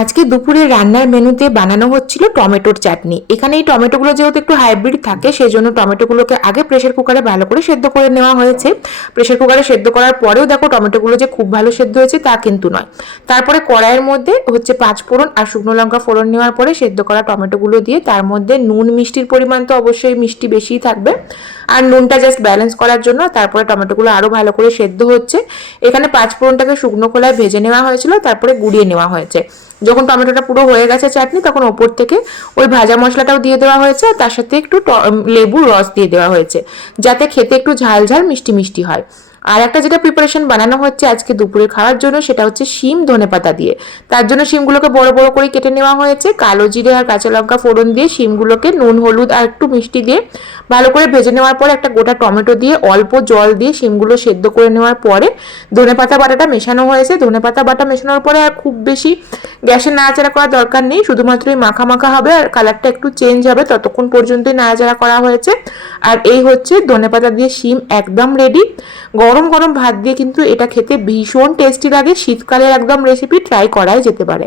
আজকে দুপুরে রান্নার মেনুতে বানানো হচ্ছিল টমেটোর চাটনি। এখানে এই টমেটোগুলো যেহেতু একটু হাইব্রিড থাকে, সেই জন্য টমেটোগুলোকে আগে প্রেশার কুকারে ভালো করে সেদ্ধ করে নেওয়া হয়েছে। প্রেশার কুকারে সেদ্ধ করার পরেও দেখো টমেটোগুলো যে খুব ভালো সেদ্ধ হয়েছে তা কিন্তু নয়। তারপরে কড়াইয়ের মধ্যে হচ্ছে 5 ফোড়ন আর শুকনো লঙ্কা ফোড়ন নেওয়ার পরে সেদ্ধ করা টমেটোগুলো দিয়ে তার মধ্যে নুন মিষ্টির পরিমাণ তো অবশ্যই মিষ্টি বেশিই থাকবে, আর নুনটা জাস্ট ব্যালেন্স করার জন্য তারপরে টমেটোগুলো আরও ভালো করে সেদ্ধ হচ্ছে। এখানে 5 ফোড়নটাকে শুকনো খোলায় ভেজে নেওয়া হয়েছিল, তারপরে গুঁড়িয়ে নেওয়া হয়েছে। যখন টমেটোটা পুরো হয়ে গেছে চাটনি, তখন ওপর থেকে ওই ভাজা মশলাটাও দিয়ে দেওয়া হয়েছে, আর তার সাথে একটু লেবুর রস দিয়ে দেওয়া হয়েছে, যাতে খেতে একটু ঝাল ঝাল মিষ্টি মিষ্টি হয়। আর একটা যেটা প্রিপারেশন বানানো হচ্ছে আজকে দুপুরে খাওয়ার জন্য, সেটা হচ্ছে শিম ধনেপাতা দিয়ে। তার জন্য শিমগুলোকে বড় বড় করে কেটে নেওয়া হয়েছে, কালো জিরে আর কাঁচা লঙ্কা ফোড়ন দিয়ে শিমগুলোকে নুন হলুদ আর একটু মিষ্টি দিয়ে ভালো করে ভেজে নেওয়ার পরে একটা গোটা টমেটো দিয়ে অল্প জল দিয়ে শিমগুলো সেদ্ধ করে নেওয়ার পরে ধনেপাতা বাটাটা মেশানো হয়েছে। ধনেপাতা বাটা মেশানোর পরে আর খুব বেশি গ্যাসে নাড়াচাড়া করার দরকার নেই, শুধুমাত্র এই মাখা মাখা হবে আর কালারটা একটু চেঞ্জ হবে, ততক্ষণ পর্যন্তই নাড়াচাড়া করা হয়েছে। আর এই হচ্ছে ধনেপাতা দিয়ে শিম একদম রেডি। গরম গরম ভাত দিয়ে কিন্তু এটা খেতে ভীষণ টেস্টি লাগে। শীতকালের একদম রেসিপি, ট্রাই করাই যেতে পারে।